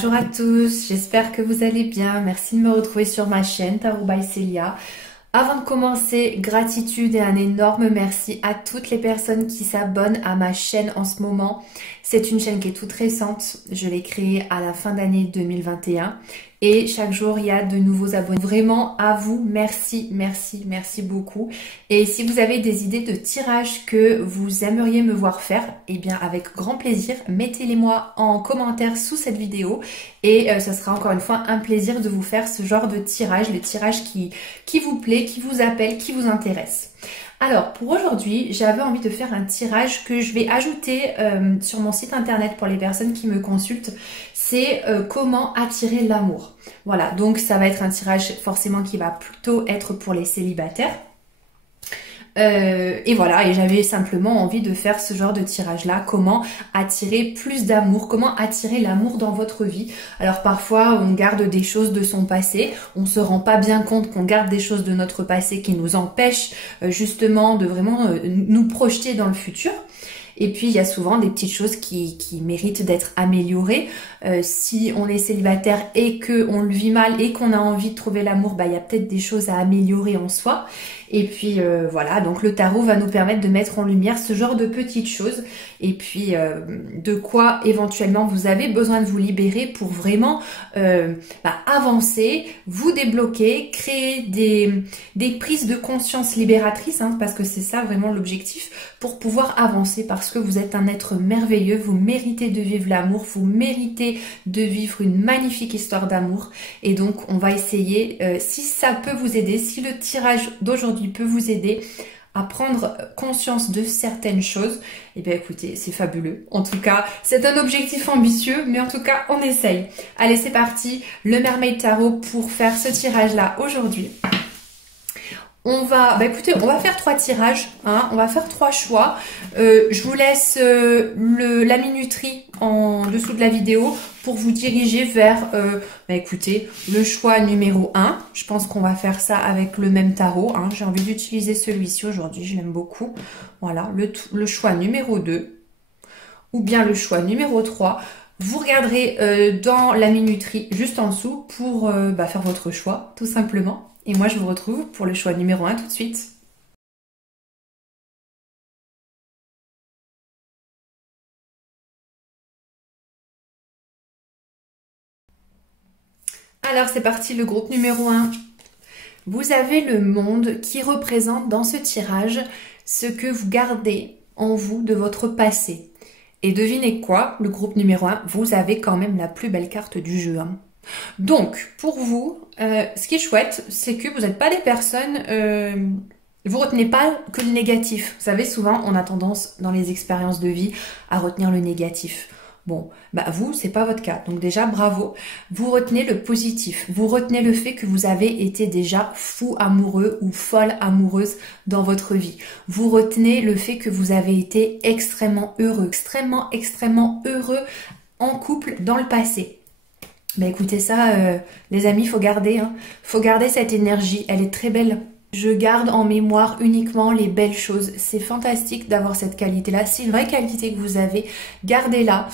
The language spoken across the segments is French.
Bonjour à tous, j'espère que vous allez bien. Merci de me retrouver sur ma chaîne Tarot by Célia. Avant de commencer, gratitude et un énorme merci à toutes les personnes qui s'abonnent à ma chaîne en ce moment. C'est une chaîne qui est toute récente, je l'ai créée à la fin d'année 2021 et chaque jour il y a de nouveaux abonnés. Vraiment à vous, merci, merci, merci beaucoup. Et si vous avez des idées de tirages que vous aimeriez me voir faire, eh bien avec grand plaisir, mettez-les moi en commentaire sous cette vidéo et ça sera encore une fois un plaisir de vous faire ce genre de tirage, le tirage qui vous plaît, qui vous appelle, qui vous intéresse. Alors pour aujourd'hui, j'avais envie de faire un tirage que je vais ajouter sur mon site internet pour les personnes qui me consultent. C'est comment attirer l'amour. Voilà, donc ça va être un tirage forcément qui va plutôt être pour les célibataires. Et voilà, et j'avais simplement envie de faire ce genre de tirage là, comment attirer plus d'amour, comment attirer l'amour dans votre vie. Alors parfois on garde des choses de son passé, on se rend pas bien compte qu'on garde des choses de notre passé qui nous empêchent justement de vraiment nous projeter dans le futur. Et puis il y a souvent des petites choses qui méritent d'être améliorées. Si on est célibataire et qu'on le vit mal et qu'on a envie de trouver l'amour, bah il y a peut-être des choses à améliorer en soi. Et puis voilà, donc le tarot va nous permettre de mettre en lumière ce genre de petites choses. Et puis de quoi éventuellement vous avez besoin de vous libérer pour vraiment avancer, vous débloquer, créer des prises de conscience libératrices, hein, parce que c'est ça vraiment l'objectif, pour pouvoir avancer, parce que vous êtes un être merveilleux, vous méritez de vivre l'amour, vous méritez de vivre une magnifique histoire d'amour. Et donc on va essayer, si ça peut vous aider, si le tirage d'aujourd'hui peut vous aider à prendre conscience de certaines choses, et bien écoutez, c'est fabuleux. En tout cas, c'est un objectif ambitieux, mais en tout cas, on essaye. Allez, c'est parti, le Mermaid Tarot pour faire ce tirage-là aujourd'hui. On va, écoutez, on va faire 3 tirages, hein, on va faire 3 choix. Je vous laisse la minuterie en dessous de la vidéo pour vous diriger vers, écoutez, le choix numéro 1. Je pense qu'on va faire ça avec le même tarot. Hein. J'ai envie d'utiliser celui-ci aujourd'hui, je l'aime beaucoup. Voilà, le choix numéro 2 ou bien le choix numéro 3. Vous regarderez dans la minuterie juste en dessous pour faire votre choix, tout simplement. Et moi, je vous retrouve pour le choix numéro 1 tout de suite. Alors, c'est parti, le groupe numéro 1. Vous avez le monde qui représente dans ce tirage ce que vous gardez en vous de votre passé. Et devinez quoi, le groupe numéro 1, vous avez quand même la plus belle carte du jeu. Hein. Donc, pour vous, ce qui est chouette, c'est que vous n'êtes pas des personnes... vous retenez pas que le négatif. Vous savez, souvent, on a tendance, dans les expériences de vie, à retenir le négatif. Bon, vous, c'est pas votre cas. Donc déjà, bravo. Vous retenez le positif. Vous retenez le fait que vous avez été déjà fou amoureux ou folle amoureuse dans votre vie. Vous retenez le fait que vous avez été extrêmement heureux, extrêmement heureux en couple dans le passé. Écoutez ça, les amis, faut garder, hein. Faut garder cette énergie, elle est très belle. Je garde en mémoire uniquement les belles choses. C'est fantastique d'avoir cette qualité-là. C'est une vraie qualité que vous avez. Gardez-la.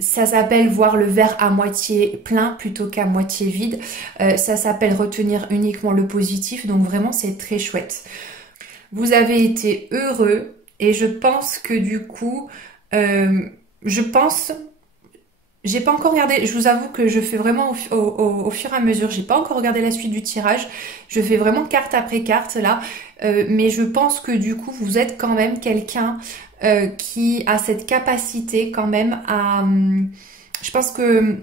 Ça s'appelle voir le verre à moitié plein plutôt qu'à moitié vide. Ça s'appelle retenir uniquement le positif. Donc vraiment, c'est très chouette. Vous avez été heureux et je pense que du coup, j'ai pas encore regardé, je vous avoue que je fais vraiment au fur et à mesure, j'ai pas encore regardé la suite du tirage, je fais vraiment carte après carte là, mais je pense que du coup vous êtes quand même quelqu'un qui a cette capacité quand même à... je pense que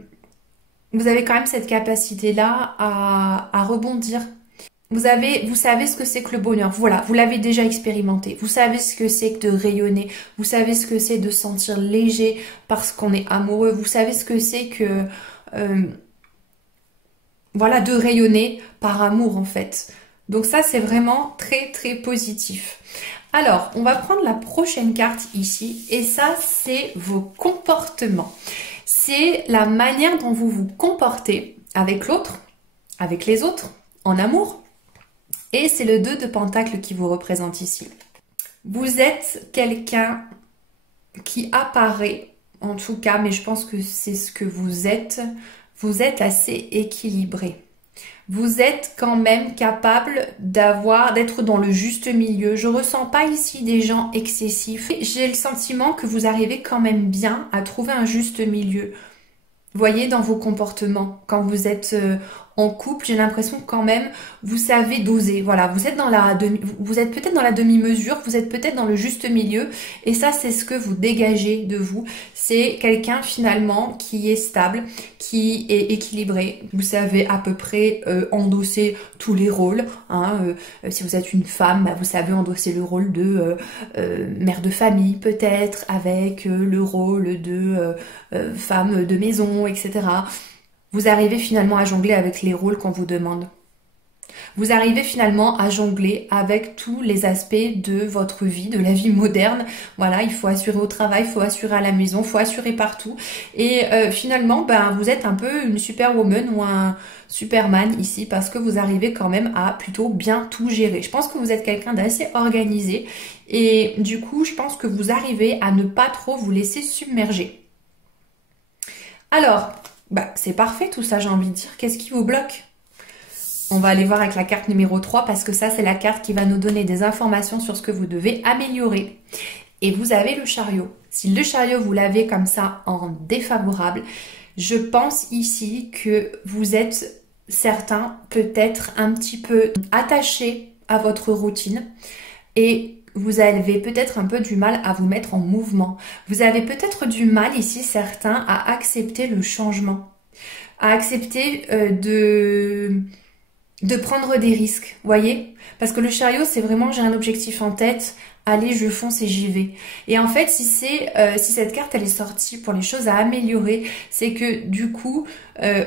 vous avez quand même cette capacité là à rebondir. Vous savez ce que c'est que le bonheur. Voilà, vous l'avez déjà expérimenté. Vous savez ce que c'est que de rayonner. Vous savez ce que c'est de se sentir léger parce qu'on est amoureux. Vous savez ce que c'est que... voilà, de rayonner par amour en fait. Donc ça, c'est vraiment très très positif. Alors, on va prendre la prochaine carte ici. Et ça, c'est vos comportements. C'est la manière dont vous vous comportez avec l'autre, avec les autres, en amour. Et c'est le 2 de Pentacle qui vous représente ici. Vous êtes quelqu'un qui apparaît en tout cas, mais je pense que c'est ce que vous êtes. Vous êtes assez équilibré. Vous êtes quand même capable d'être dans le juste milieu. Je ressens pas ici des gens excessifs. J'ai le sentiment que vous arrivez quand même bien à trouver un juste milieu. Voyez dans vos comportements, quand vous êtes en couple, j'ai l'impression que quand même vous savez doser. Voilà, vous êtes vous êtes peut-être dans la demi-mesure, vous êtes peut-être dans le juste milieu, et ça c'est ce que vous dégagez de vous. C'est quelqu'un finalement qui est stable, qui est équilibré. Vous savez à peu près endosser tous les rôles. Hein, si vous êtes une femme, bah, vous savez endosser le rôle de mère de famille peut-être, avec le rôle de femme de maison, etc. Vous arrivez finalement à jongler avec les rôles qu'on vous demande. Vous arrivez finalement à jongler avec tous les aspects de votre vie, de la vie moderne. Voilà, il faut assurer au travail, il faut assurer à la maison, il faut assurer partout. Et finalement, ben, vous êtes un peu une superwoman ou un superman ici parce que vous arrivez quand même à plutôt bien tout gérer. Je pense que vous êtes quelqu'un d'assez organisé et du coup, je pense que vous arrivez à ne pas trop vous laisser submerger. Alors, bah, c'est parfait tout ça, j'ai envie de dire. Qu'est-ce qui vous bloque? On va aller voir avec la carte numéro 3 parce que ça, c'est la carte qui va nous donner des informations sur ce que vous devez améliorer. Et vous avez le chariot. Si le chariot, vous l'avez comme ça en défavorable, je pense ici que vous êtes certains peut-être un petit peu attachés à votre routine et vous avez peut-être un peu du mal à vous mettre en mouvement. Vous avez peut-être du mal ici, certains, à accepter le changement, à accepter de prendre des risques, voyez? Parce que le chariot, c'est vraiment, j'ai un objectif en tête, allez, je fonce et j'y vais. Et en fait, si cette carte, elle est sortie pour les choses à améliorer, c'est que du coup,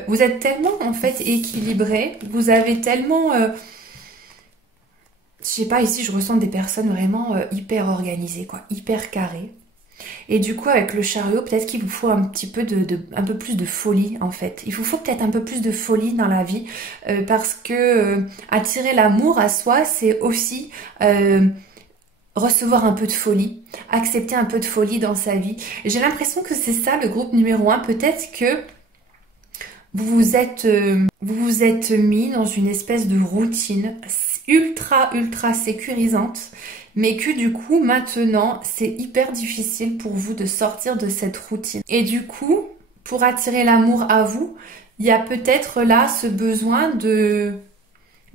vous êtes tellement, en fait, équilibré, vous avez tellement... je sais pas, ici je ressens des personnes vraiment hyper organisées, quoi, hyper carrées. Et du coup, avec le chariot, peut-être qu'il vous faut un petit peu un peu plus de folie, en fait. Il vous faut peut-être un peu plus de folie dans la vie, parce que attirer l'amour à soi, c'est aussi recevoir un peu de folie, accepter un peu de folie dans sa vie. J'ai l'impression que c'est ça le groupe numéro 1. Peut-être que vous vous êtes mis dans une espèce de routine ultra sécurisante, mais que du coup maintenant c'est hyper difficile pour vous de sortir de cette routine. Et du coup, pour attirer l'amour à vous, il y a peut-être là ce besoin de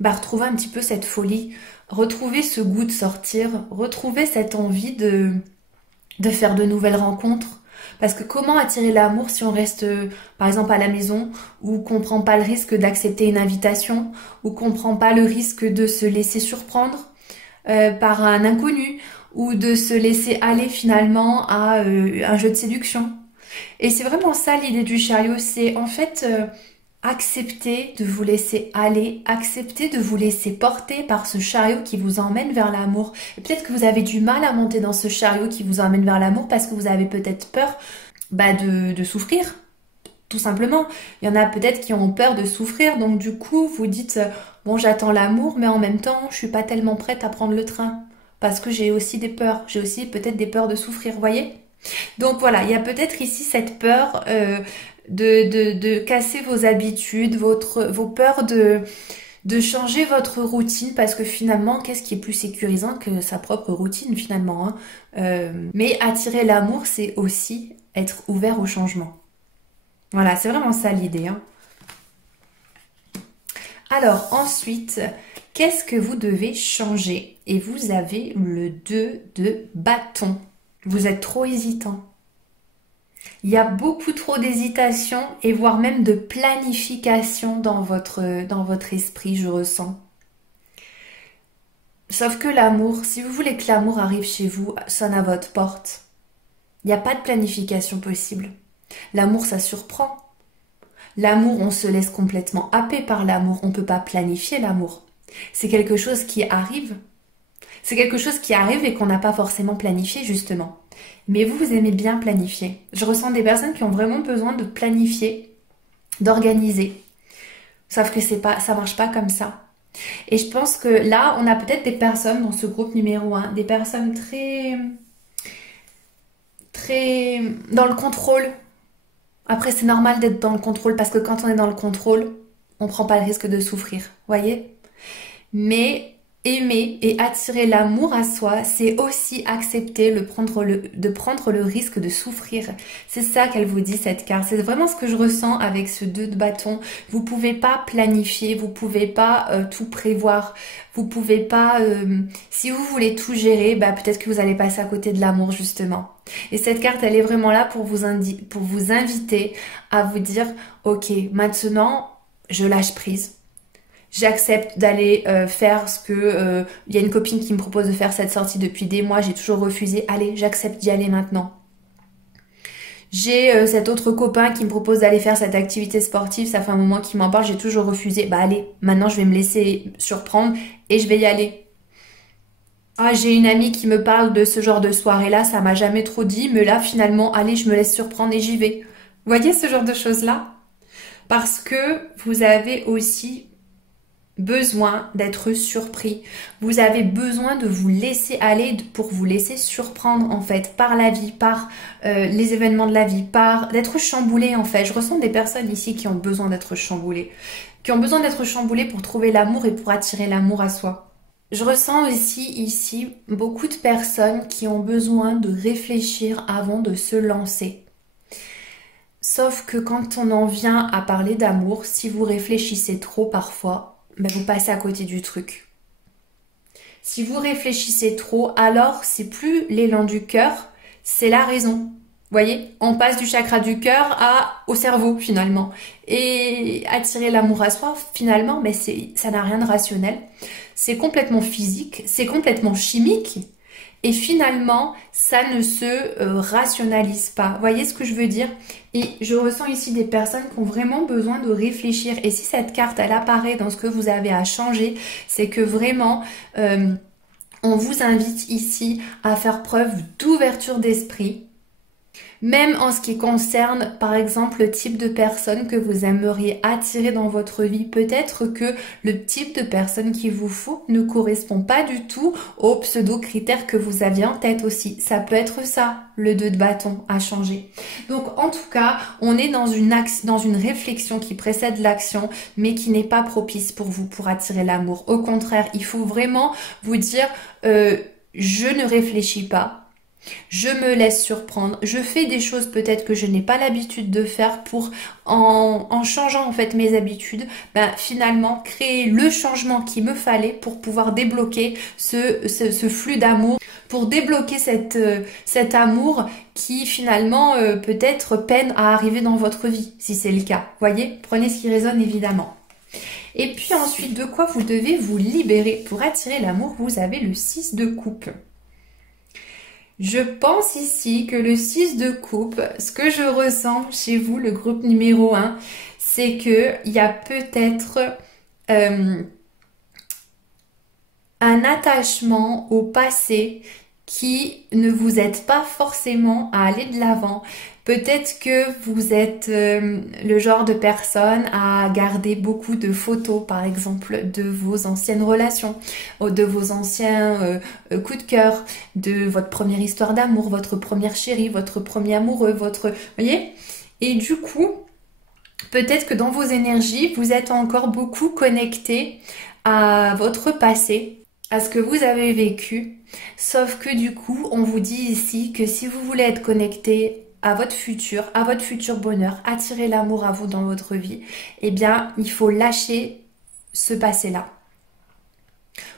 retrouver un petit peu cette folie, retrouver ce goût de sortir, retrouver cette envie de faire de nouvelles rencontres. Parce que comment attirer l'amour si on reste, par exemple, à la maison, ou qu'on prend pas le risque d'accepter une invitation, ou qu'on prend pas le risque de se laisser surprendre par un inconnu, ou de se laisser aller finalement à un jeu de séduction. Et c'est vraiment ça l'idée du chariot, c'est en fait accepter de vous laisser aller, accepter de vous laisser porter par ce chariot qui vous emmène vers l'amour. Et peut-être que vous avez du mal à monter dans ce chariot qui vous emmène vers l'amour parce que vous avez peut-être peur de souffrir, tout simplement. Il y en a peut-être qui ont peur de souffrir, donc du coup vous dites bon, j'attends l'amour, mais en même temps je suis pas tellement prête à prendre le train parce que j'ai aussi des peurs, j'ai aussi peut-être des peurs de souffrir, vous voyez? Donc voilà, il y a peut-être ici cette peur de casser vos habitudes, vos peurs de changer votre routine, parce que finalement, qu'est-ce qui est plus sécurisant que sa propre routine finalement, hein? Mais attirer l'amour, c'est aussi être ouvert au changement. Voilà, c'est vraiment ça l'idée, hein. Alors ensuite, qu'est-ce que vous devez changer? Et vous avez le 2 de bâton. Vous êtes trop hésitant. Il y a beaucoup trop d'hésitation et voire même de planification dans votre esprit, je ressens. Sauf que l'amour, si vous voulez que l'amour arrive chez vous, sonne à votre porte. Il n'y a pas de planification possible. L'amour, ça surprend. L'amour, on se laisse complètement happer par l'amour. On ne peut pas planifier l'amour. C'est quelque chose qui arrive. C'est quelque chose qui arrive et qu'on n'a pas forcément planifié, justement. Mais vous aimez bien planifier. Je ressens des personnes qui ont vraiment besoin de planifier, d'organiser. Sauf que ça marche pas comme ça. Et je pense que là, on a peut-être des personnes dans ce groupe numéro 1, des personnes très très dans le contrôle. Après, c'est normal d'être dans le contrôle parce que quand on est dans le contrôle, on prend pas le risque de souffrir, voyez? Mais aimer et attirer l'amour à soi, c'est aussi accepter de prendre le risque de souffrir. C'est ça qu'elle vous dit, cette carte. C'est vraiment ce que je ressens avec ce 2 de bâton. Vous pouvez pas planifier, vous pouvez pas tout prévoir, vous pouvez pas... si vous voulez tout gérer, bah, peut-être que vous allez passer à côté de l'amour, justement. Et cette carte, elle est vraiment là pour vous inviter à vous dire, ok, maintenant, je lâche prise. J'accepte d'aller faire ce que... Il y a une copine qui me propose de faire cette sortie depuis des mois, j'ai toujours refusé. Allez, j'accepte d'y aller maintenant. J'ai cet autre copain qui me propose d'aller faire cette activité sportive, ça fait un moment qu'il m'en parle, j'ai toujours refusé. Bah allez, maintenant je vais me laisser surprendre et je vais y aller. Ah, j'ai une amie qui me parle de ce genre de soirée-là, ça m'a jamais trop dit, mais là finalement, allez, je me laisse surprendre et j'y vais. Vous voyez ce genre de choses-là? Parce que vous avez aussi besoin d'être surpris. Vous avez besoin de vous laisser aller pour vous laisser surprendre en fait par la vie, par les événements de la vie, par d'être chamboulé en fait. Je ressens des personnes ici qui ont besoin d'être chamboulées, pour trouver l'amour et pour attirer l'amour à soi. Je ressens aussi ici beaucoup de personnes qui ont besoin de réfléchir avant de se lancer. Sauf que quand on en vient à parler d'amour, si vous réfléchissez trop parfois, ben vous passez à côté du truc. Si vous réfléchissez trop, alors c'est plus l'élan du cœur, c'est la raison. Vous voyez, on passe du chakra du cœur au cerveau finalement. Et attirer l'amour à soi, finalement, ben ça n'a rien de rationnel. C'est complètement physique, c'est complètement chimique. Et finalement, ça ne se rationalise pas. Vous voyez ce que je veux dire? Et je ressens ici des personnes qui ont vraiment besoin de réfléchir. Et si cette carte, elle apparaît dans ce que vous avez à changer, c'est que vraiment, on vous invite ici à faire preuve d'ouverture d'esprit. Même en ce qui concerne, par exemple, le type de personne que vous aimeriez attirer dans votre vie, peut-être que le type de personne qu'il vous faut ne correspond pas du tout aux pseudo-critères que vous aviez en tête aussi. Ça peut être ça, le 2 de bâton à changer. Donc, en tout cas, on est dans une réflexion qui précède l'action, mais qui n'est pas propice pour vous, pour attirer l'amour. Au contraire, il faut vraiment vous dire, je ne réfléchis pas. Je me laisse surprendre, je fais des choses peut-être que je n'ai pas l'habitude de faire pour, en changeant en fait mes habitudes, finalement créer le changement qu'il me fallait pour pouvoir débloquer ce flux d'amour, pour débloquer cet amour qui finalement peut-être peine à arriver dans votre vie, si c'est le cas. Voyez, prenez ce qui résonne évidemment. Et puis ensuite, de quoi vous devez vous libérer pour attirer l'amour? Vous avez le 6 de coupe. Je pense ici que le 6 de coupe, ce que je ressens chez vous, le groupe numéro 1, c'est qu'il y a peut-être un attachement au passé qui ne vous aide pas forcément à aller de l'avant. Peut-être que vous êtes le genre de personne à garder beaucoup de photos, par exemple, de vos anciennes relations, de vos anciens coups de cœur, de votre première histoire d'amour, votre première chérie, votre premier amoureux, votre... Vous voyez? Et du coup, peut-être que dans vos énergies, vous êtes encore beaucoup connecté à votre passé, à ce que vous avez vécu. Sauf que du coup, on vous dit ici que si vous voulez être connecté à votre futur bonheur, attirer l'amour à vous dans votre vie, eh bien, il faut lâcher ce passé-là.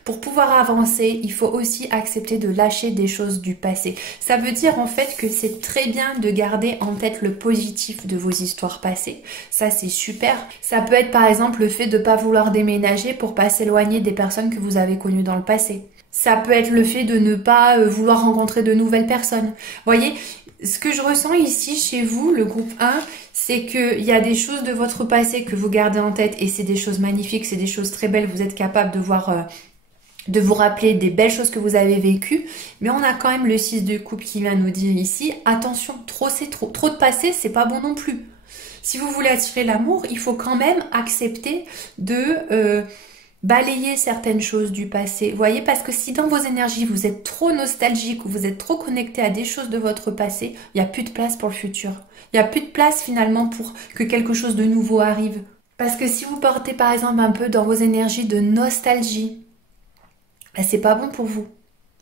Pour pouvoir avancer, il faut aussi accepter de lâcher des choses du passé. Ça veut dire en fait que c'est très bien de garder en tête le positif de vos histoires passées. Ça, c'est super. Ça peut être par exemple le fait de ne pas vouloir déménager pour pas s'éloigner des personnes que vous avez connues dans le passé. Ça peut être le fait de ne pas vouloir rencontrer de nouvelles personnes. Voyez, ce que je ressens ici chez vous, le groupe 1, c'est qu'il y a des choses de votre passé que vous gardez en tête et c'est des choses magnifiques, c'est des choses très belles. Vous êtes capable de voir... de vous rappeler des belles choses que vous avez vécues, mais on a quand même le 6 de coupe qui vient nous dire ici, attention, trop c'est trop, trop de passé, c'est pas bon non plus. Si vous voulez attirer l'amour, il faut quand même accepter de balayer certaines choses du passé. Vous voyez, parce que si dans vos énergies, vous êtes trop nostalgique ou vous êtes trop connecté à des choses de votre passé, il n'y a plus de place pour le futur. Il n'y a plus de place finalement pour que quelque chose de nouveau arrive. Parce que si vous portez par exemple un peu dans vos énergies de nostalgie, ben, c'est pas bon pour vous.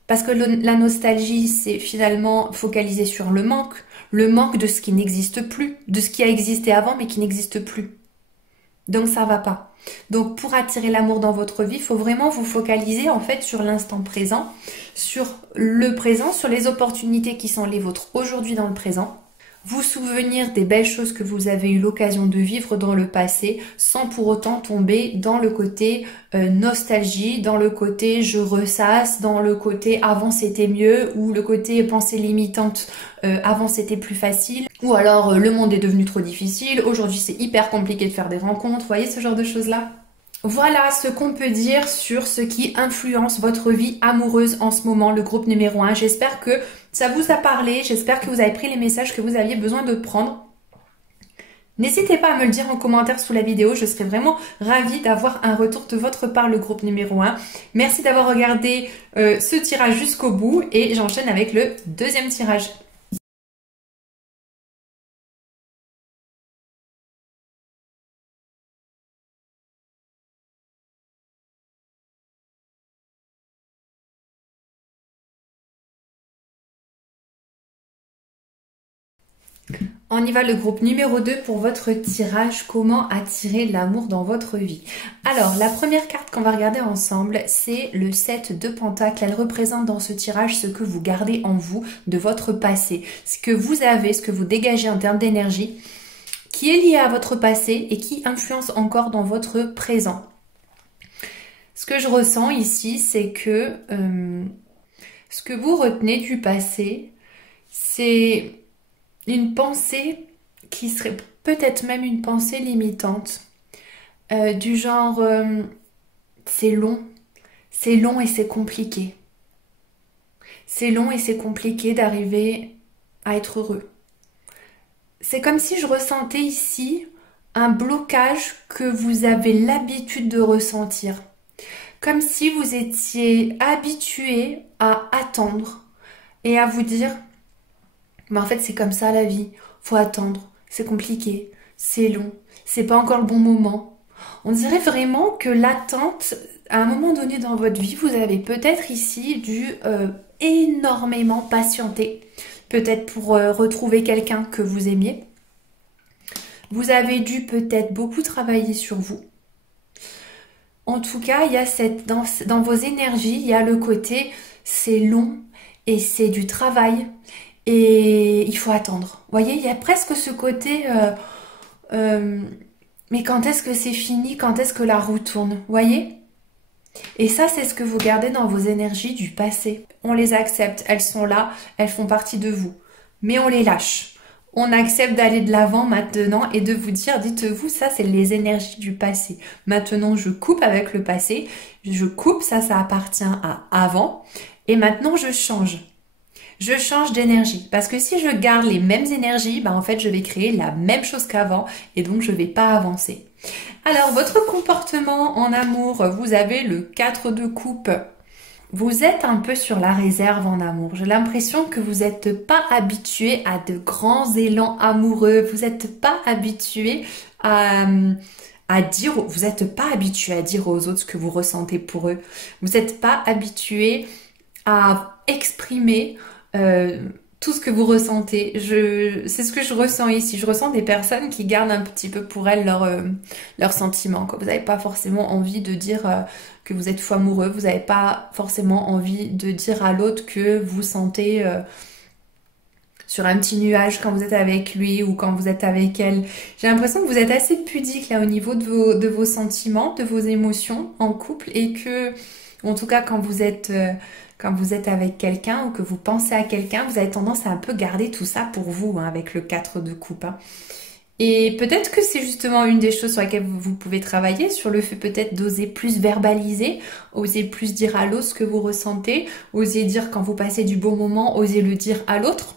Parce que la nostalgie, c'est finalement focaliser sur le manque de ce qui n'existe plus, de ce qui a existé avant mais qui n'existe plus. Donc ça va pas. Donc pour attirer l'amour dans votre vie, il faut vraiment vous focaliser en fait sur l'instant présent, sur le présent, sur les opportunités qui sont les vôtres aujourd'hui dans le présent. Vous souvenir des belles choses que vous avez eu l'occasion de vivre dans le passé sans pour autant tomber dans le côté nostalgie, dans le côté je ressasse, dans le côté avant c'était mieux ou le côté pensée limitante avant c'était plus facile ou alors le monde est devenu trop difficile, aujourd'hui c'est hyper compliqué de faire des rencontres, vous voyez ce genre de choses là? Voilà ce qu'on peut dire sur ce qui influence votre vie amoureuse en ce moment, le groupe numéro 1. J'espère que ça vous a parlé, j'espère que vous avez pris les messages que vous aviez besoin de prendre. N'hésitez pas à me le dire en commentaire sous la vidéo, je serais vraiment ravie d'avoir un retour de votre part, le groupe numéro 1. Merci d'avoir regardé ce tirage jusqu'au bout et j'enchaîne avec le deuxième tirage. On y va, le groupe numéro 2 pour votre tirage, comment attirer l'amour dans votre vie. Alors, la première carte qu'on va regarder ensemble, c'est le 7 de Pentacle. Elle représente dans ce tirage ce que vous gardez en vous de votre passé, ce que vous avez, ce que vous dégagez en termes d'énergie, qui est lié à votre passé et qui influence encore dans votre présent. Ce que je ressens ici, c'est que ce que vous retenez du passé, c'est une pensée qui serait peut-être même une pensée limitante, du genre c'est long et c'est compliqué. C'est long et c'est compliqué d'arriver à être heureux. C'est comme si je ressentais ici un blocage que vous avez l'habitude de ressentir. Comme si vous étiez habitué à attendre et à vous dire mais en fait, c'est comme ça la vie. Faut attendre. C'est compliqué. C'est long. C'est pas encore le bon moment. On dirait vraiment que l'attente, à un moment donné dans votre vie, vous avez peut-être ici dû énormément patienter. Peut-être pour retrouver quelqu'un que vous aimiez. Vous avez dû peut-être beaucoup travailler sur vous. En tout cas, il y a dans vos énergies, il y a le côté c'est long et c'est du travail. Et il faut attendre. Vous voyez, il y a presque ce côté, mais quand est-ce que c'est fini? Quand est-ce que la roue tourne? Vous voyez? Et ça, c'est ce que vous gardez dans vos énergies du passé. On les accepte, elles sont là, elles font partie de vous. Mais on les lâche. On accepte d'aller de l'avant maintenant et de vous dire, dites-vous, ça, c'est les énergies du passé. Maintenant, je coupe avec le passé. Je coupe, ça appartient à avant. Et maintenant, je change. Je change d'énergie parce que si je garde les mêmes énergies, en fait je vais créer la même chose qu'avant et donc je vais pas avancer. Alors votre comportement en amour, vous avez le 4 de coupe. Vous êtes un peu sur la réserve en amour. J'ai l'impression que vous n'êtes pas habitué à de grands élans amoureux. Vous n'êtes pas habitué à dire, vous n'êtes pas habitué à dire aux autres ce que vous ressentez pour eux. Vous n'êtes pas habitué à exprimer tout ce que vous ressentez. C'est ce que je ressens ici. Je ressens des personnes qui gardent un petit peu pour elles leurs sentiments. Vous n'avez pas forcément envie de dire que vous êtes fou amoureux. Vous n'avez pas forcément envie de dire à l'autre que vous sentez sur un petit nuage quand vous êtes avec lui ou quand vous êtes avec elle. J'ai l'impression que vous êtes assez pudique là au niveau de vos sentiments, de vos émotions en couple et que, en tout cas quand vous êtes avec quelqu'un ou que vous pensez à quelqu'un, vous avez tendance à un peu garder tout ça pour vous, avec le 4 de coupe. Et peut-être que c'est justement une des choses sur lesquelles vous pouvez travailler, sur le fait peut-être d'oser plus verbaliser, oser plus dire à l'autre ce que vous ressentez, oser dire quand vous passez du bon moment, oser le dire à l'autre.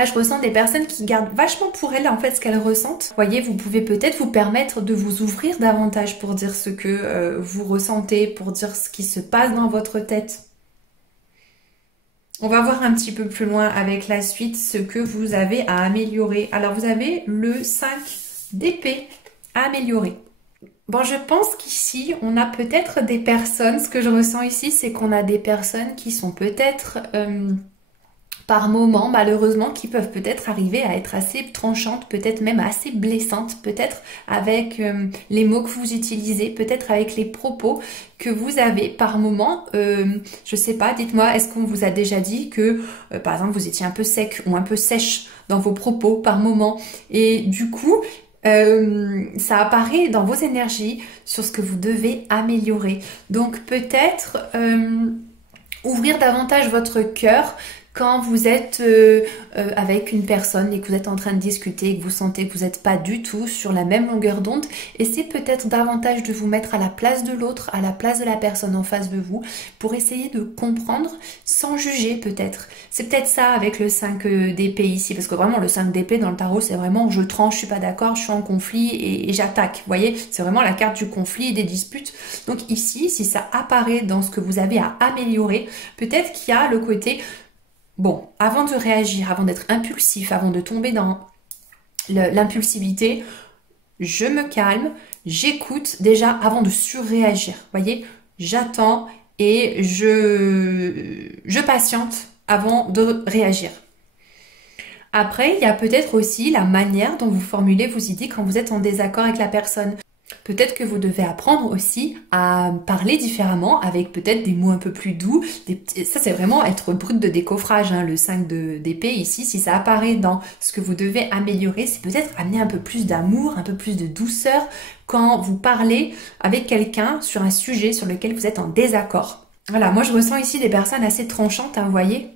Là, je ressens des personnes qui gardent vachement pour elles en fait ce qu'elles ressentent. Vous voyez, vous pouvez peut-être vous permettre de vous ouvrir davantage pour dire ce que vous ressentez, pour dire ce qui se passe dans votre tête. On va voir un petit peu plus loin avec la suite ce que vous avez à améliorer. Alors, vous avez le 5 d'épée à améliorer. Bon, je pense qu'ici, on a peut-être des personnes, ce que je ressens ici, c'est qu'on a des personnes qui sont peut-être, par moments, malheureusement, qui peuvent peut-être arriver à être assez tranchantes, peut-être même assez blessantes, peut-être avec les mots que vous utilisez, peut-être avec les propos que vous avez par moment. Je sais pas, dites-moi, est-ce qu'on vous a déjà dit que, par exemple, vous étiez un peu sec ou un peu sèche dans vos propos par moment, et du coup, ça apparaît dans vos énergies sur ce que vous devez améliorer. Donc peut-être ouvrir davantage votre cœur quand vous êtes avec une personne et que vous êtes en train de discuter et que vous sentez que vous n'êtes pas du tout sur la même longueur d'onde, essayez peut-être davantage de vous mettre à la place de l'autre, à la place de la personne en face de vous, pour essayer de comprendre sans juger peut-être. C'est peut-être ça avec le 5 d'épée ici, parce que vraiment le 5 d'épée dans le tarot, c'est vraiment je tranche, je suis pas d'accord, je suis en conflit et j'attaque. Vous voyez, c'est vraiment la carte du conflit et des disputes. Donc ici, si ça apparaît dans ce que vous avez à améliorer, peut-être qu'il y a le côté... Bon, avant de réagir, avant d'être impulsif, avant de tomber dans l'impulsivité, je me calme, j'écoute déjà avant de surréagir. Vous voyez, j'attends et je patiente avant de réagir. Après, il y a peut-être aussi la manière dont vous formulez vos idées quand vous êtes en désaccord avec la personne. Peut-être que vous devez apprendre aussi à parler différemment avec peut-être des mots un peu plus doux. Ça, c'est vraiment être brut de décoffrage, hein, le 5 d'épée ici. Si ça apparaît dans ce que vous devez améliorer, c'est peut-être amener un peu plus d'amour, un peu plus de douceur quand vous parlez avec quelqu'un sur un sujet sur lequel vous êtes en désaccord. Voilà, moi je ressens ici des personnes assez tranchantes, hein, vous voyez.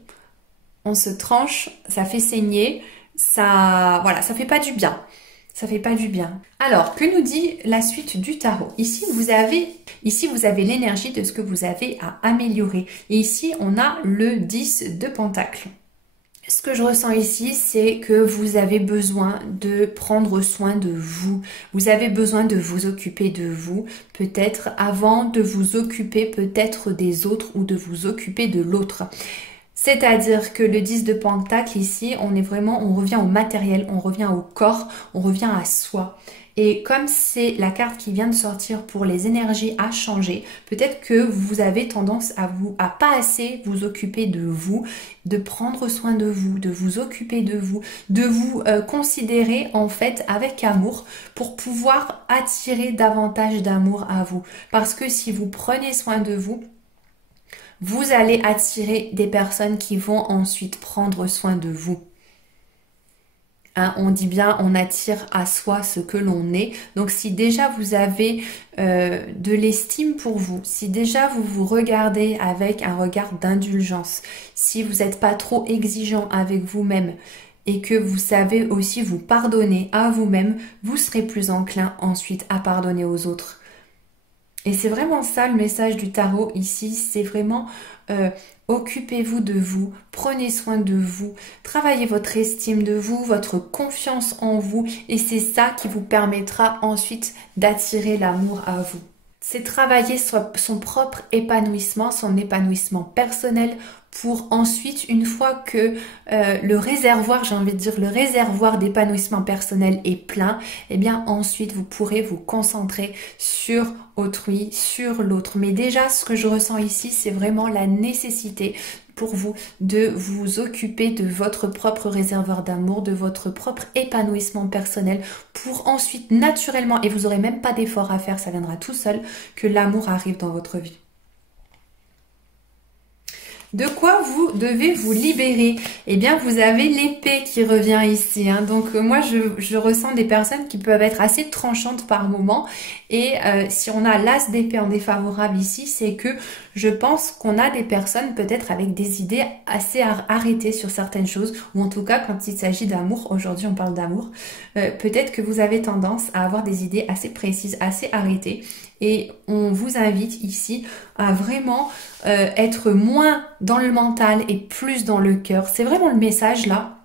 On se tranche, ça fait saigner, voilà, ça fait pas du bien. Ça fait pas du bien. Alors, que nous dit la suite du tarot? Ici, vous avez l'énergie de ce que vous avez à améliorer. Et ici, on a le 10 de Pentacle. Ce que je ressens ici, c'est que vous avez besoin de prendre soin de vous. Vous avez besoin de vous occuper de vous, peut-être avant de vous occuper peut-être des autres ou de vous occuper de l'autre. C'est-à-dire que le 10 de Pentacle ici, on revient au matériel, on revient au corps, on revient à soi. Et comme c'est la carte qui vient de sortir pour les énergies à changer, peut-être que vous avez tendance à pas assez vous occuper de vous, de prendre soin de vous occuper de vous considérer en fait avec amour pour pouvoir attirer davantage d'amour à vous. Parce que si vous prenez soin de vous allez attirer des personnes qui vont ensuite prendre soin de vous. Hein, on dit bien, on attire à soi ce que l'on est. Donc si déjà vous avez de l'estime pour vous, si déjà vous vous regardez avec un regard d'indulgence, si vous n'êtes pas trop exigeant avec vous-même et que vous savez aussi vous pardonner à vous-même, vous serez plus enclin ensuite à pardonner aux autres. Et c'est vraiment ça le message du tarot ici, c'est vraiment occupez-vous de vous, prenez soin de vous, travaillez votre estime de vous, votre confiance en vous et c'est ça qui vous permettra ensuite d'attirer l'amour à vous. C'est travailler son propre épanouissement, son épanouissement personnel pour ensuite, une fois que le réservoir, j'ai envie de dire, le réservoir d'épanouissement personnel est plein, eh bien ensuite vous pourrez vous concentrer sur autrui, sur l'autre. Mais déjà, ce que je ressens ici, c'est vraiment la nécessité pour vous de vous occuper de votre propre réservoir d'amour, de votre propre épanouissement personnel pour ensuite naturellement, et vous n'aurez même pas d'effort à faire, ça viendra tout seul, que l'amour arrive dans votre vie. De quoi vous devez vous libérer? Eh bien, vous avez l'épée qui revient ici. Hein. Donc, moi, je ressens des personnes qui peuvent être assez tranchantes par moment. Et si on a l'as d'épée en défavorable ici, c'est que je pense qu'on a des personnes peut-être avec des idées assez arrêtées sur certaines choses. Ou en tout cas, quand il s'agit d'amour, aujourd'hui on parle d'amour, peut-être que vous avez tendance à avoir des idées assez précises, assez arrêtées. Et on vous invite ici à vraiment être moins dans le mental et plus dans le cœur. C'est vraiment le message là.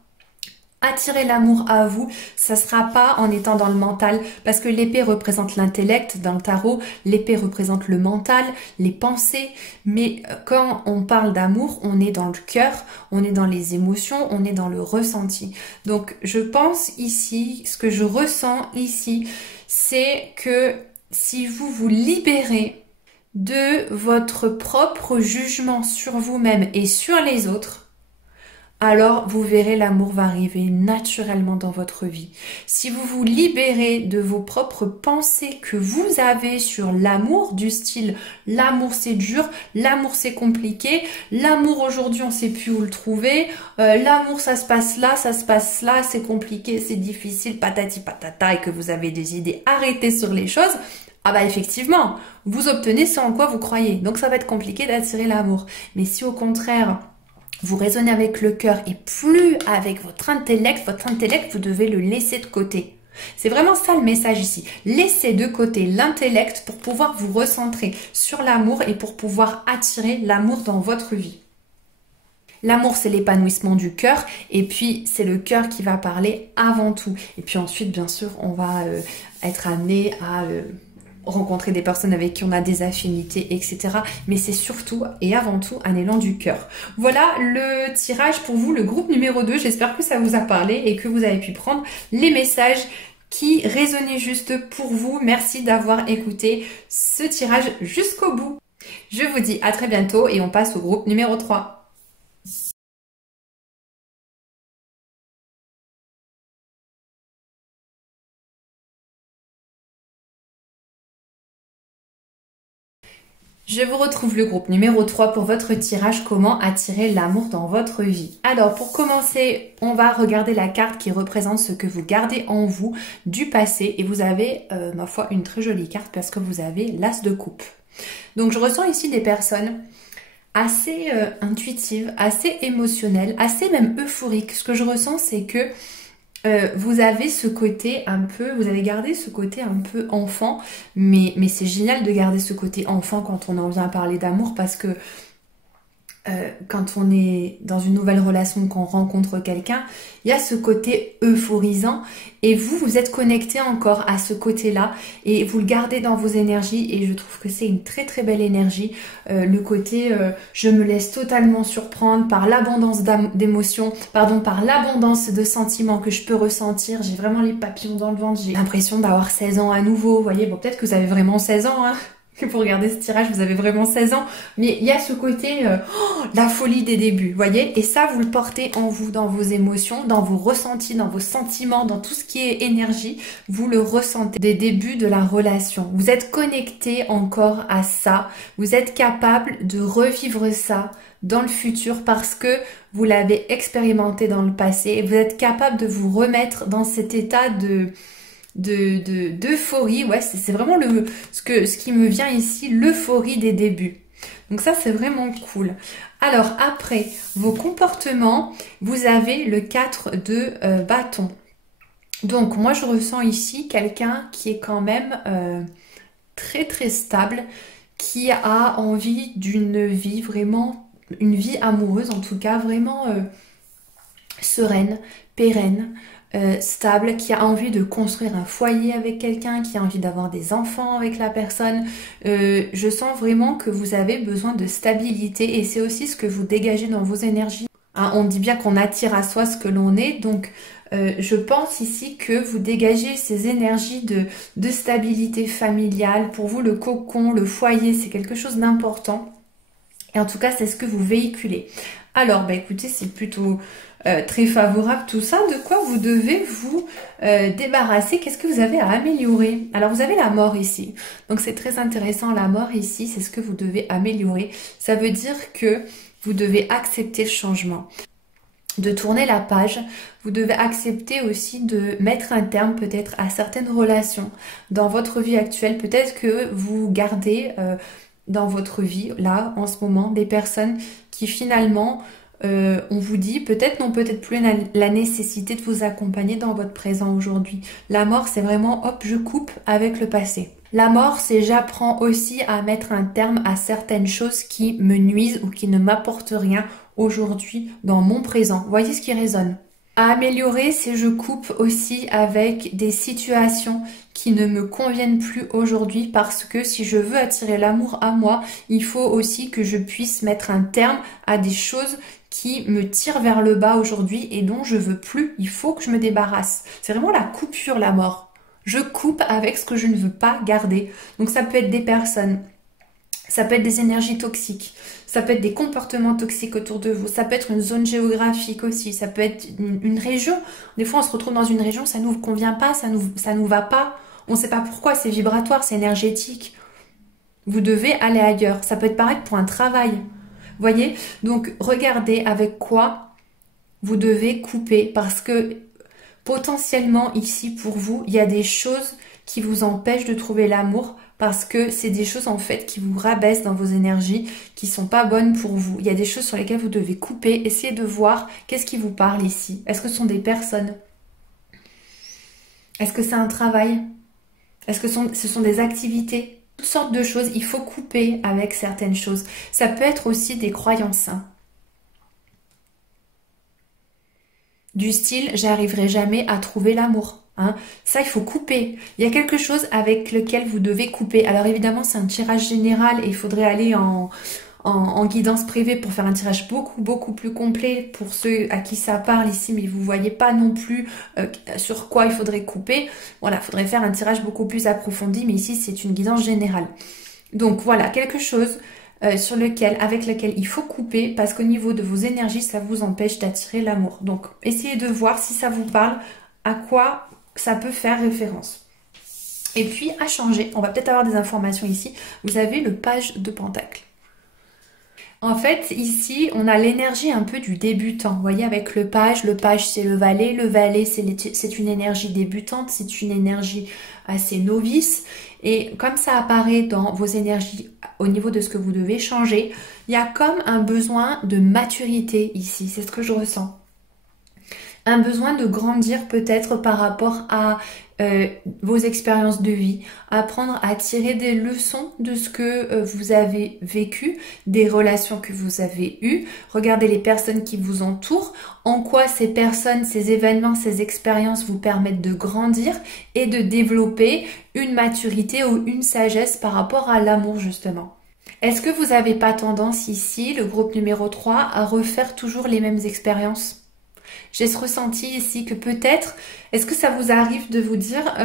Attirer l'amour à vous, ça sera pas en étant dans le mental, parce que l'épée représente l'intellect dans le tarot, l'épée représente le mental, les pensées, mais quand on parle d'amour, on est dans le cœur, on est dans les émotions, on est dans le ressenti. Donc je pense ici, ce que je ressens ici, c'est que si vous vous libérez de votre propre jugement sur vous-même et sur les autres, alors vous verrez l'amour va arriver naturellement dans votre vie. Si vous vous libérez de vos propres pensées que vous avez sur l'amour, du style l'amour c'est dur, l'amour c'est compliqué, l'amour aujourd'hui on sait plus où le trouver, l'amour ça se passe là, c'est compliqué, c'est difficile, patati patata, et que vous avez des idées arrêtées sur les choses, ah bah effectivement, vous obtenez ce en quoi vous croyez. Donc ça va être compliqué d'attirer l'amour. Mais si au contraire, vous raisonnez avec le cœur et plus avec votre intellect, vous devez le laisser de côté. C'est vraiment ça le message ici. Laissez de côté l'intellect pour pouvoir vous recentrer sur l'amour et pour pouvoir attirer l'amour dans votre vie. L'amour, c'est l'épanouissement du cœur et puis c'est le cœur qui va parler avant tout. Et puis ensuite, bien sûr, on va être amené à rencontrer des personnes avec qui on a des affinités, etc. Mais c'est surtout et avant tout un élan du cœur. Voilà le tirage pour vous, le groupe numéro 2. J'espère que ça vous a parlé et que vous avez pu prendre les messages qui résonnaient juste pour vous. Merci d'avoir écouté ce tirage jusqu'au bout. Je vous dis à très bientôt et on passe au groupe numéro 3. Je vous retrouve le groupe numéro 3 pour votre tirage comment attirer l'amour dans votre vie. Alors pour commencer, on va regarder la carte qui représente ce que vous gardez en vous du passé et vous avez, ma foi, une très jolie carte parce que vous avez l'as de coupe. Donc je ressens ici des personnes assez intuitives, assez émotionnelles, assez même euphoriques. Ce que je ressens, c'est que vous avez ce côté un peu, vous avez gardé ce côté un peu enfant, mais c'est génial de garder ce côté enfant quand on en vient à parler d'amour parce que quand on est dans une nouvelle relation, qu'on rencontre quelqu'un, il y a ce côté euphorisant et vous êtes connecté encore à ce côté-là et vous le gardez dans vos énergies et je trouve que c'est une très très belle énergie. Le côté je me laisse totalement surprendre par l'abondance d'émotions, pardon, par l'abondance de sentiments que je peux ressentir. J'ai vraiment les papillons dans le ventre, j'ai l'impression d'avoir 16 ans à nouveau. Vous voyez, bon peut-être que vous avez vraiment 16 ans, hein. Pour regarder ce tirage, vous avez vraiment 16 ans. Mais il y a ce côté, la folie des débuts, voyez. Et ça, vous le portez en vous, dans vos émotions, dans vos ressentis, dans vos sentiments, dans tout ce qui est énergie. Vous le ressentez des débuts de la relation. Vous êtes connecté encore à ça. Vous êtes capable de revivre ça dans le futur parce que vous l'avez expérimenté dans le passé. Et vous êtes capable de vous remettre dans cet état d'euphorie, ouais, c'est vraiment ce qui me vient ici, l'euphorie des débuts. Donc ça, c'est vraiment cool. Alors après, vos comportements, vous avez le 4 de bâton. Donc moi, je ressens ici quelqu'un qui est quand même très très stable, qui a envie d'une vie vraiment, une vie amoureuse en tout cas, vraiment sereine, pérenne, stable, qui a envie de construire un foyer avec quelqu'un, qui a envie d'avoir des enfants avec la personne. Je sens vraiment que vous avez besoin de stabilité et c'est aussi ce que vous dégagez dans vos énergies. Hein, on dit bien qu'on attire à soi ce que l'on est, donc je pense ici que vous dégagez ces énergies de stabilité familiale. Pour vous, le cocon, le foyer, c'est quelque chose d'important. Et en tout cas, c'est ce que vous véhiculez. Alors, bah écoutez, c'est plutôt très favorable tout ça. De quoi vous devez vous débarrasser? Qu'est-ce que vous avez à améliorer? Alors, vous avez la mort ici. Donc, c'est très intéressant. La mort ici, c'est ce que vous devez améliorer. Ça veut dire que vous devez accepter le changement, de tourner la page. Vous devez accepter aussi de mettre un terme peut-être à certaines relations dans votre vie actuelle. Peut-être que vous gardez dans votre vie, là, en ce moment, des personnes qui finalement, on vous dit, peut-être n'ont peut-être plus la nécessité de vous accompagner dans votre présent aujourd'hui. La mort, c'est vraiment, hop, je coupe avec le passé. La mort, c'est j'apprends aussi à mettre un terme à certaines choses qui me nuisent ou qui ne m'apportent rien aujourd'hui dans mon présent. Voyez ce qui résonne. À améliorer, c'est je coupe aussi avec des situations qui ne me conviennent plus aujourd'hui parce que si je veux attirer l'amour à moi, il faut aussi que je puisse mettre un terme à des choses qui me tirent vers le bas aujourd'hui et dont je veux plus. Il faut que je me débarrasse. C'est vraiment la coupure, la mort. Je coupe avec ce que je ne veux pas garder. Donc ça peut être des personnes, ça peut être des énergies toxiques, ça peut être des comportements toxiques autour de vous, ça peut être une zone géographique aussi, ça peut être une région. Des fois, on se retrouve dans une région, ça nous convient pas, ça nous va pas. On ne sait pas pourquoi, c'est vibratoire, c'est énergétique. Vous devez aller ailleurs. Ça peut être pareil pour un travail. Voyez? Donc, regardez avec quoi vous devez couper parce que potentiellement ici pour vous, il y a des choses qui vous empêchent de trouver l'amour parce que c'est des choses en fait qui vous rabaissent dans vos énergies, qui sont pas bonnes pour vous. Il y a des choses sur lesquelles vous devez couper. Essayez de voir qu'est-ce qui vous parle ici. Est-ce que ce sont des personnes? Est-ce que c'est un travail? Est-ce que ce sont des activités? Toutes sortes de choses. Il faut couper avec certaines choses. Ça peut être aussi des croyances. Du style, j'arriverai jamais à trouver l'amour. Ça, il faut couper. Il y a quelque chose avec lequel vous devez couper. Alors évidemment, c'est un tirage général et il faudrait aller en guidance privée pour faire un tirage beaucoup plus complet pour ceux à qui ça parle ici, mais vous voyez pas non plus sur quoi il faudrait couper. Voilà, il faudrait faire un tirage beaucoup plus approfondi, mais ici, c'est une guidance générale. Donc voilà, quelque chose avec lequel il faut couper parce qu'au niveau de vos énergies, ça vous empêche d'attirer l'amour. Donc, essayez de voir si ça vous parle, à quoi ça peut faire référence. Et puis, à changer, on va peut-être avoir des informations ici. Vous avez le page de Pentacle. En fait, ici, on a l'énergie un peu du débutant. Vous voyez, avec le page c'est le valet. Le valet, c'est une énergie débutante, c'est une énergie assez novice. Et comme ça apparaît dans vos énergies au niveau de ce que vous devez changer, il y a comme un besoin de maturité ici. C'est ce que je ressens. Un besoin de grandir peut-être par rapport à vos expériences de vie, apprendre à tirer des leçons de ce que vous avez vécu, des relations que vous avez eues, regarder les personnes qui vous entourent, en quoi ces personnes, ces événements, ces expériences vous permettent de grandir et de développer une maturité ou une sagesse par rapport à l'amour justement. Est-ce que vous n'avez pas tendance ici, le groupe numéro 3, à refaire toujours les mêmes expériences ? J'ai ce ressenti ici que peut-être, est-ce que ça vous arrive de vous dire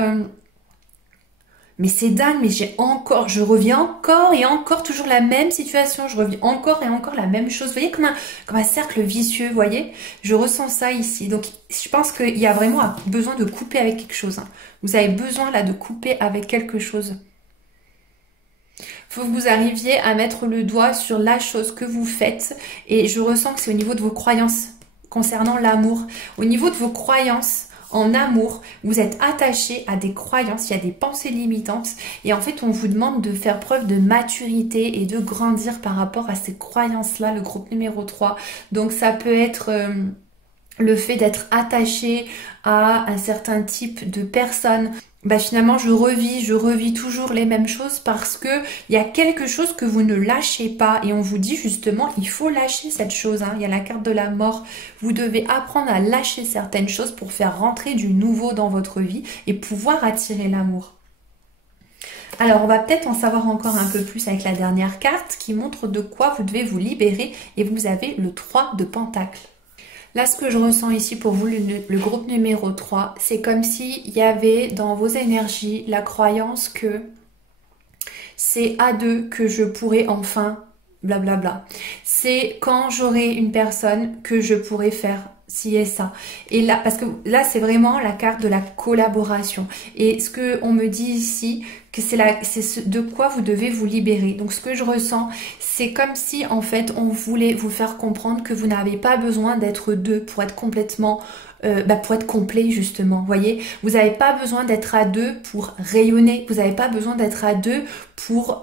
mais c'est dingue, mais je reviens encore et encore toujours la même situation, je revis encore et encore la même chose. Vous voyez, comme un cercle vicieux, vous voyez? Je ressens ça ici. Donc, je pense qu'il y a vraiment besoin de couper avec quelque chose. Vous avez besoin là de couper avec quelque chose. Faut que vous arriviez à mettre le doigt sur la chose que vous faites et je ressens que c'est au niveau de vos croyances concernant l'amour. Au niveau de vos croyances en amour, vous êtes attaché à des croyances, il y a des pensées limitantes et en fait on vous demande de faire preuve de maturité et de grandir par rapport à ces croyances-là, le groupe numéro 3. Donc ça peut être le fait d'être attaché à un certain type de personne. Finalement je revis toujours les mêmes choses parce que il y a quelque chose que vous ne lâchez pas et on vous dit justement il faut lâcher cette chose. Il y a la carte de la mort. Vous devez apprendre à lâcher certaines choses pour faire rentrer du nouveau dans votre vie et pouvoir attirer l'amour. Alors on va peut-être en savoir encore un peu plus avec la dernière carte qui montre de quoi vous devez vous libérer et vous avez le 3 de Pentacle. Là, ce que je ressens ici pour vous, le groupe numéro 3, c'est comme s'il y avait dans vos énergies la croyance que c'est à deux que je pourrais enfin blablabla. C'est quand j'aurai une personne que je pourrai faire ci et ça. Et là, parce que là, c'est vraiment la carte de la collaboration. Et ce que on me dit ici, que c'est de quoi vous devez vous libérer. Donc, ce que je ressens, c'est comme si, en fait, on voulait vous faire comprendre que vous n'avez pas besoin d'être deux pour être complètement, pour être complet, justement. Vous voyez, vous n'avez pas besoin d'être à deux pour rayonner. Vous n'avez pas besoin d'être à deux pour...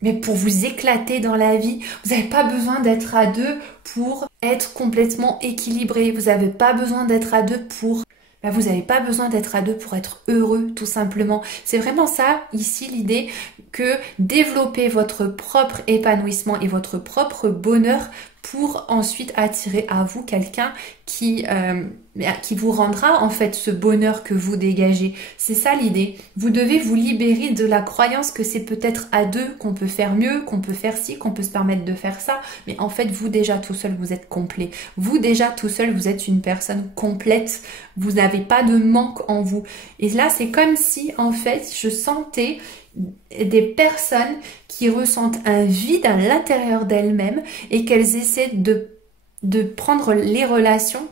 mais pour vous éclater dans la vie, vous n'avez pas besoin d'être à deux pour être complètement équilibré. Vous n'avez pas besoin d'être à deux pour... vous n'avez pas besoin d'être à deux pour être heureux, tout simplement. C'est vraiment ça, ici, l'idée que développer votre propre épanouissement et votre propre bonheur pour ensuite attirer à vous quelqu'un qui vous rendra en fait ce bonheur que vous dégagez. C'est ça l'idée. Vous devez vous libérer de la croyance que c'est peut-être à deux qu'on peut faire mieux, qu'on peut faire ci, qu'on peut se permettre de faire ça. Mais en fait, vous déjà tout seul, vous êtes complet. Vous déjà tout seul, vous êtes une personne complète. Vous n'avez pas de manque en vous. Et là, c'est comme si en fait, je sentais des personnes qui ressentent un vide à l'intérieur d'elles-mêmes et qu'elles essaient de prendre les relations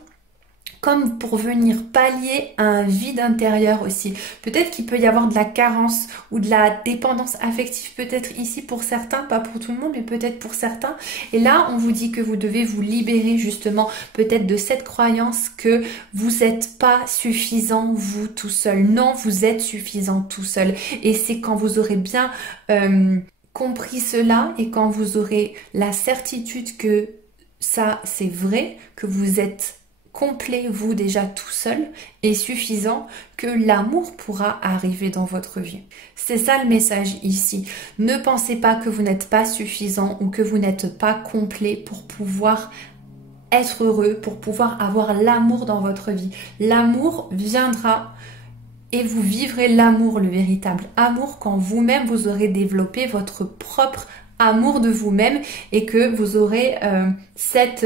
comme pour venir pallier un vide intérieur aussi. Peut-être qu'il peut y avoir de la carence ou de la dépendance affective, peut-être ici pour certains, pas pour tout le monde, mais peut-être pour certains. Et là, on vous dit que vous devez vous libérer justement peut-être de cette croyance que vous n'êtes pas suffisant vous tout seul. Non, vous êtes suffisant tout seul. Et c'est quand vous aurez bien compris cela et quand vous aurez la certitude que ça, c'est vrai, que vous êtes complet, vous déjà tout seul et suffisant, que l'amour pourra arriver dans votre vie. C'est ça le message ici. Ne pensez pas que vous n'êtes pas suffisant ou que vous n'êtes pas complet pour pouvoir être heureux, pour pouvoir avoir l'amour dans votre vie. L'amour viendra et vous vivrez l'amour, le véritable amour, quand vous-même vous aurez développé votre propre amour de vous-même et que vous aurez cette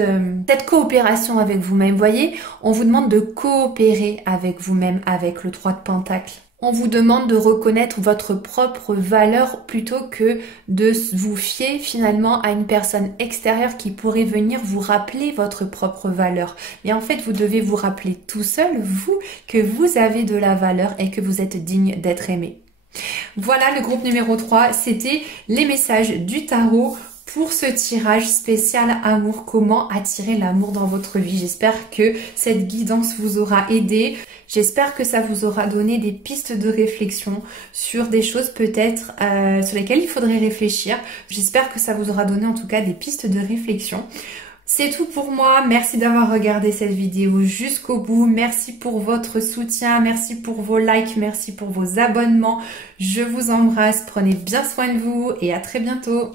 coopération avec vous-même. Vous voyez, on vous demande de coopérer avec vous-même, avec le 3 de Pentacle. On vous demande de reconnaître votre propre valeur plutôt que de vous fier finalement à une personne extérieure qui pourrait venir vous rappeler votre propre valeur. Mais en fait, vous devez vous rappeler tout seul, vous, que vous avez de la valeur et que vous êtes digne d'être aimé. Voilà, le groupe numéro 3, c'était les messages du tarot pour ce tirage spécial amour, comment attirer l'amour dans votre vie. J'espère que cette guidance vous aura aidé. J'espère que ça vous aura donné des pistes de réflexion sur des choses peut-être sur lesquelles il faudrait réfléchir. J'espère que ça vous aura donné en tout cas des pistes de réflexion. C'est tout pour moi. Merci d'avoir regardé cette vidéo jusqu'au bout. Merci pour votre soutien. Merci pour vos likes. Merci pour vos abonnements. Je vous embrasse. Prenez bien soin de vous et à très bientôt.